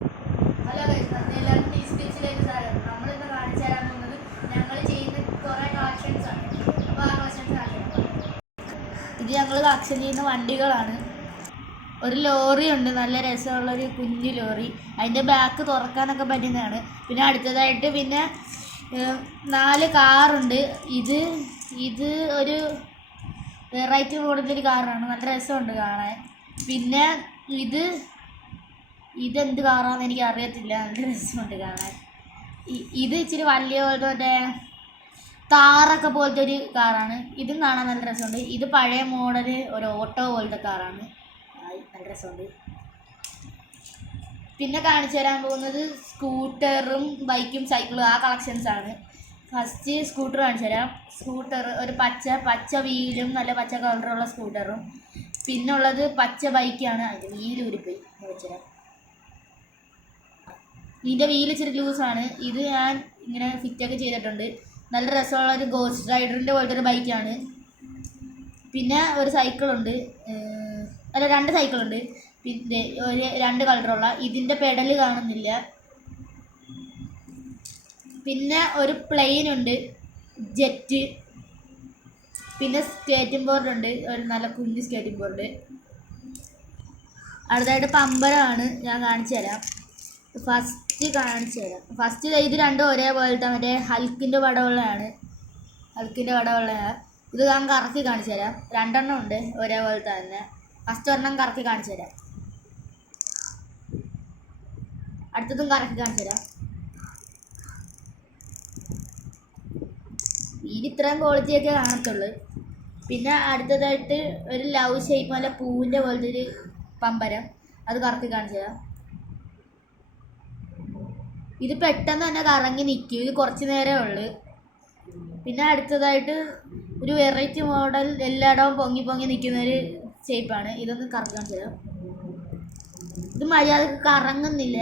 Hello guys, എല്ലാവർക്കും ഈ സ്പീച്ചിലേക്ക് സ്വാഗതം. നമ്മളിന്ന് കാണിച്ചു തരാൻ പോകുന്നത് ഞങ്ങൾ ചെയ്യുന്ന കുറേ കളക്ഷൻസ് ആണ്. അപ്പോൾ ആ കളക്ഷൻസ് കാണിച്ചു. ഇത് ഞങ്ങൾ കളക്ഷൻ ചെയ്യുന്ന വണ്ടികളാണ്. ഒരു ലോറി ഉണ്ട്, നല്ല രസമുള്ളൊരു കുഞ്ഞു ലോറി. അതിൻ്റെ ബാക്ക് തുറക്കാനൊക്കെ പറ്റുന്നതാണ്. പിന്നെ അടുത്തതായിട്ട് പിന്നെ 4 കാറുണ്ട്. ഇത് ഒരു വെറൈറ്റി മോഡലൊരു കാറാണ്, നല്ല രസമുണ്ട് കാണാൻ. പിന്നെ ഇതെന്ത് കാറാണെന്ന് എനിക്ക് അറിയത്തില്ല, നല്ല രസമുണ്ട് കാണാൻ. ഇത് ഇച്ചിരി വലിയ പോലത്തെ മറ്റേ താറൊക്കെ പോലത്തെ ഒരു കാറാണ്. ഇതും കാണാൻ നല്ല രസമുണ്ട്. ഇത് പഴയ മോഡല് ഒരു ഓട്ടോ പോലത്തെ കാറാണ്, നല്ല രസമുണ്ട്. പിന്നെ കാണിച്ചു തരാൻ പോകുന്നത് സ്കൂട്ടറും ബൈക്കും സൈക്കിളും ആ കളക്ഷൻസാണ്. ഫസ്റ്റ് സ്കൂട്ടർ കാണിച്ചു തരാം. സ്കൂട്ടർ ഒരു പച്ച വീലും നല്ല പച്ച കളറുള്ള സ്കൂട്ടറും. പിന്നെ ഉള്ളത് പച്ച ബൈക്കാണ്. അതിൻ്റെ വീല് ഉരുപ്പോയി വെച്ചുതരാം. ഇതിൻ്റെ വീല് ഇച്ചിരി ലൂസാണ്. ഇത് ഞാൻ ഇങ്ങനെ ഫിറ്റൊക്കെ ചെയ്തിട്ടുണ്ട്. നല്ല രസമുള്ള ഒരു ഗോസ്റ്റ് റൈഡറിൻ്റെ പോലത്തെ ഒരു ബൈക്കാണ്. പിന്നെ ഒരു സൈക്കിളുണ്ട്, അല്ല 2 സൈക്കിളുണ്ട്. പിന്നെ ഒരു 2 കളറുള്ള. ഇതിൻ്റെ പെഡൽ കാണുന്നില്ല. പിന്നെ ഒരു പ്ലെയിൻ ഉണ്ട്, ജെറ്റ്. പിന്നെ സ്കേറ്റിംഗ് ബോർഡ് ഉണ്ട്, ഒരു നല്ല കുഞ്ഞ് സ്കേറ്റിംഗ് ബോർഡ്. അടുത്തായിട്ട് പമ്പരമാണ്, ഞാൻ കാണിച്ചു തരാം. ഫസ്റ്റ് ഇത് രണ്ടും ഒരേപോലത്തെ മറ്റേ ഹൽക്കിൻ്റെ പടമുള്ളതാണ്. ഇത് ഞാൻ കറക്കി കാണിച്ചു തരാം. 2 എണ്ണം ഉണ്ട് ഒരേപോലത്തെ തന്നെ. ഫസ്റ്റ് ഒരെണ്ണം കറക്കി കാണിച്ചു തരാം, അടുത്തതും കറക്കി കാണിച്ചു തരാം. ഇത് ഇത്രയും ക്വാളിറ്റിയൊക്കെ കാണത്തുള്ളൂ. പിന്നെ അടുത്തതായിട്ട് ഒരു ലവ് ഷേപ്പ് നല്ല പൂവിൻ്റെ പോലത്തെ ഒരു പമ്പരം, അത് കറക്കി കാണിച്ചു തരാം. ഇത് പെട്ടെന്ന് തന്നെ കറങ്ങി നിൽക്കും, ഇത് കുറച്ച് നേരമേ ഉള്ളൂ. പിന്നെ അടുത്തതായിട്ട് ഒരു വെറൈറ്റി മോഡൽ എല്ലായിടവും പൊങ്ങി നിൽക്കുന്നൊരു ഷേപ്പാണ്. ഇതൊന്ന് കറക്കാൻ തരാം. ഇത് മര്യാദക്ക് കറങ്ങുന്നില്ല.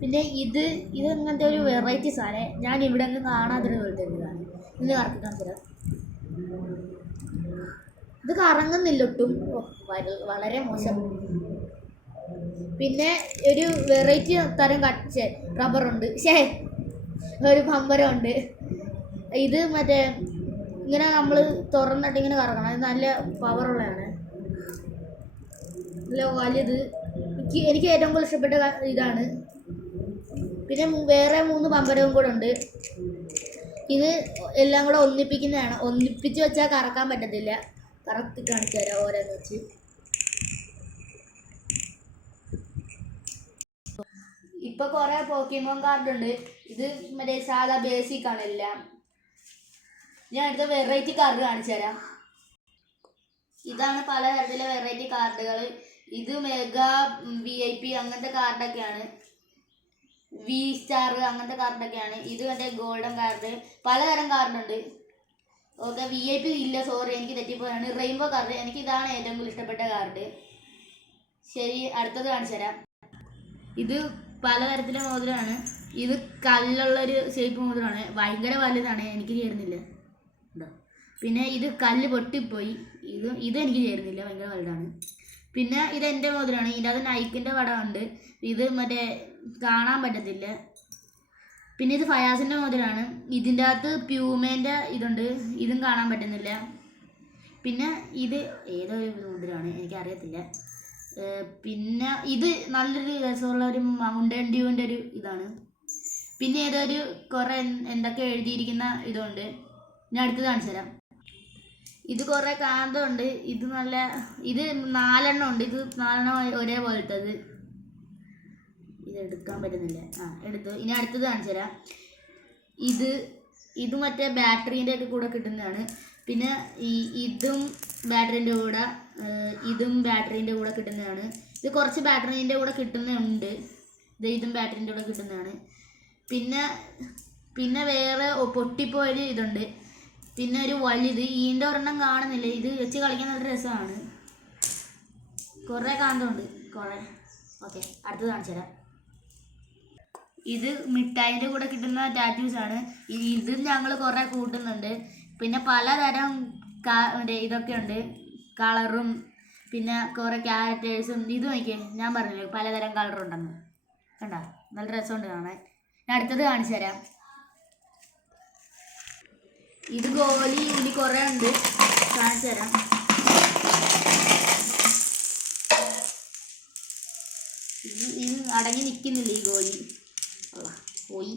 പിന്നെ ഇത് ഇങ്ങനത്തെ ഒരു വെറൈറ്റി സാധനം, ഞാൻ ഇവിടെ ഒന്നും കാണാത്തൊരു പോലത്തെ ഇതാണ്. ഇന്ന് കറക്കാൻ തരാം. ഇത് കറങ്ങുന്നില്ല ഒട്ടും, വളരെ മോശം. പിന്നെ ഒരു വെറൈറ്റി തരം റബ്ബറുണ്ട്, ഒരു പമ്പരമുണ്ട്. ഇത് മറ്റേ ഇങ്ങനെ നമ്മൾ തുറന്നിട്ട് ഇങ്ങനെ കറക്കണം. ഇത് നല്ല പവറുള്ളതാണ്, നല്ല വലുത്. എനിക്ക് ഏറ്റവും കൂടുതൽ ഇഷ്ടപ്പെട്ട ഇതാണ്. പിന്നെ വേറെ 3 പമ്പരവും കൂടെ ഉണ്ട്. ഇത് എല്ലാം കൂടെ ഒന്നിപ്പിക്കുന്നതാണ്. ഒന്നിപ്പിച്ച് വെച്ചാൽ കറക്കാൻ പറ്റത്തില്ല. കറക്റ്റ് കാണിച്ചു തരാം ഓരോന്ന് വെച്ച്. ഇപ്പോൾ കുറേ പോക്കിമോൻ കാർഡുണ്ട്. ഇത് മറ്റേ സാധാ ബേസിക് ആണ് എല്ലാം. ഞാൻ അടുത്ത വെറൈറ്റി കാർഡ് കാണിച്ചു തരാം. ഇതാണ് പലതരത്തിലെ വെറൈറ്റി കാർഡുകൾ. ഇത് മെഗാ VIP അങ്ങനത്തെ കാർഡൊക്കെയാണ്, V സ്റ്റാർ അങ്ങനത്തെ കാർഡൊക്കെയാണ്. ഇത് മറ്റേ ഗോൾഡൻ കാർഡ്, പലതരം കാർഡുണ്ട്. ഓക്കെ, VIP ഇല്ല, സോറി എനിക്ക് തെറ്റിപ്പോയാണ്. റെയിൻബോ കാർഡ്, എനിക്ക് ഇതാണ് ഏറ്റവും കൂടുതൽ ഇഷ്ടപ്പെട്ട കാർഡ്. ശരി, അടുത്തത് കാണിച്ചു തരാം. ഇത് പലതരത്തിലെ മോതിരമാണ്. ഇത് കല്ലുള്ളൊരു ഷേപ്പ് മോതിരമാണ്, ഭയങ്കര വലുതാണ്, എനിക്ക് ചേരുന്നില്ല. പിന്നെ ഇത് കല്ല് പൊട്ടിപ്പോയി, ഇതെനിക്ക് ചേരുന്നില്ല, ഭയങ്കര വലുതാണ്. പിന്നെ ഇത് എൻ്റെ മോതിരമാണ്, ഇതിൻ്റെ അത് നൈക്കിൻ്റെ പടമുണ്ട്. ഇത് മറ്റേ കാണാൻ പറ്റത്തില്ല. പിന്നെ ഇത് ഫയാസിൻ്റെ മോതിരമാണ്, ഇതിൻ്റെ അകത്ത് പ്യൂമേൻ്റെ ഇതുണ്ട്, ഇതും കാണാൻ പറ്റുന്നില്ല. പിന്നെ ഇത് ഏതൊരു മോതിരമാണ് എനിക്കറിയത്തില്ല. പിന്നെ ഇത് നല്ലൊരു രസമുള്ള ഒരു മൗണ്ടൻ ഡ്യൂവിൻ്റെ ഒരു ഇതാണ്. പിന്നെ ഏതൊരു കുറേ എന്തൊക്കെ എഴുതിയിരിക്കുന്ന ഇതുണ്ട്. ഞാൻ അടുത്തത് കാണിച്ചു തരാം. ഇത് കുറേ കാന്തമുണ്ട്. ഇത് 4 എണ്ണം ഉണ്ട്. ഇത് 4 എണ്ണം ഒരേപോലത്തത്. ഇത് എടുക്കാൻ പറ്റുന്നില്ല, എടുത്തു. ഇനി അടുത്തത് കാണിച്ചു തരാം. ഇത് മറ്റേ ബാറ്ററീൻ്റെ ഒക്കെ കൂടെ കിട്ടുന്നതാണ്. പിന്നെ ഇതും ബാറ്ററീൻ്റെ കൂടെ കിട്ടുന്നതാണ്. ഇത് കുറച്ച് ബാറ്ററീൻ്റെ കൂടെ കിട്ടുന്നുണ്ട്. ഇതും ബാറ്ററീൻ്റെ കൂടെ കിട്ടുന്നതാണ്. പിന്നെ വേറെ പൊട്ടിപ്പോയൊരു ഇതുണ്ട്. പിന്നെ ഒരു വലുത്, ഇതിൻ്റെ ഒരെണ്ണം കാണുന്നില്ല. ഇത് വെച്ച് കളിക്കാൻ നല്ല രസമാണ്. കുറേ കാന്തമുണ്ട്, കുറേ. ഓക്കെ, അടുത്തത് കാണിച്ചു തരാം. ഇത് മിഠായിൻ്റെ കൂടെ കിട്ടുന്ന ടാറ്റൂസാണ്. ഇതും ഞങ്ങൾ കുറേ കൂട്ടുന്നുണ്ട്. പിന്നെ പലതരം ഇതൊക്കെ ഉണ്ട്, കളറും. പിന്നെ കുറേ ക്യാരക്ടേഴ്സും. ഇത് നോക്കിയേ, ഞാൻ പറഞ്ഞില്ലേ പലതരം കളറുണ്ടെന്ന്. കണ്ട നല്ല രസമുണ്ട് കാണാൻ. ഞാൻ അടുത്തത് കാണിച്ചു തരാം. ഇത് ഗോലി ഇതിൽ കുറേ ഉണ്ട്, കാണിച്ചു തരാം. ഇത് അടങ്ങി നിൽക്കുന്നില്ല ഈ ഗോലി, പോയി.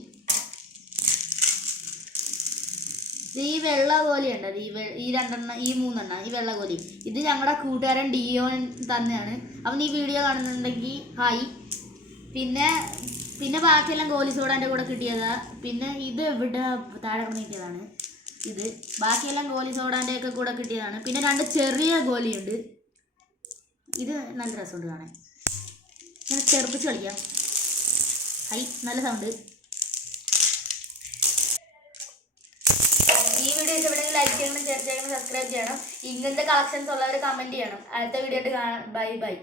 ഇത് ഈ വെള്ള ഗോലിയുണ്ട്, ഈ 2 ഈ 3 ഈ വെള്ള ഗോലി. ഇത് ഞങ്ങളുടെ കൂട്ടുകാരൻ ഡിയോൻ തന്നെയാണ്. അവൻ ഈ വീഡിയോ കാണുന്നുണ്ടെങ്കിൽ ഹായ്. പിന്നെ ബാക്കിയെല്ലാം ഗോലി സോഡാൻ്റെ കൂടെ കിട്ടിയതാ. പിന്നെ ഇത് ഇവിടെ താഴെ കിട്ടിയതാണ്. ഇത് ബാക്കിയെല്ലാം ഗോലി സോഡാൻ്റെ ഒക്കെ കൂടെ കിട്ടിയതാണ്. പിന്നെ 2 ചെറിയ ഗോലിയുണ്ട്. ഇത് നല്ല രസമുണ്ട് കാണാൻ. ഇങ്ങനെ ചെറുപ്പിച്ച് കളിക്കാം. ഹൈ, നല്ല സൗണ്ട്. ഈ വീഡിയോ ഇഷ്ടപ്പെട്ടെങ്കിൽ ലൈക്ക് ചെയ്യണം, ഷെയർ ചെയ്യണം, സബ്സ്ക്രൈബ് ചെയ്യണം. ഇങ്ങനത്തെ കളക്ഷൻസ് ഉള്ളവർ കമൻറ്റ് ചെയ്യണം. അടുത്ത വീഡിയോ ആയിട്ട് കാണാം. Bye bye.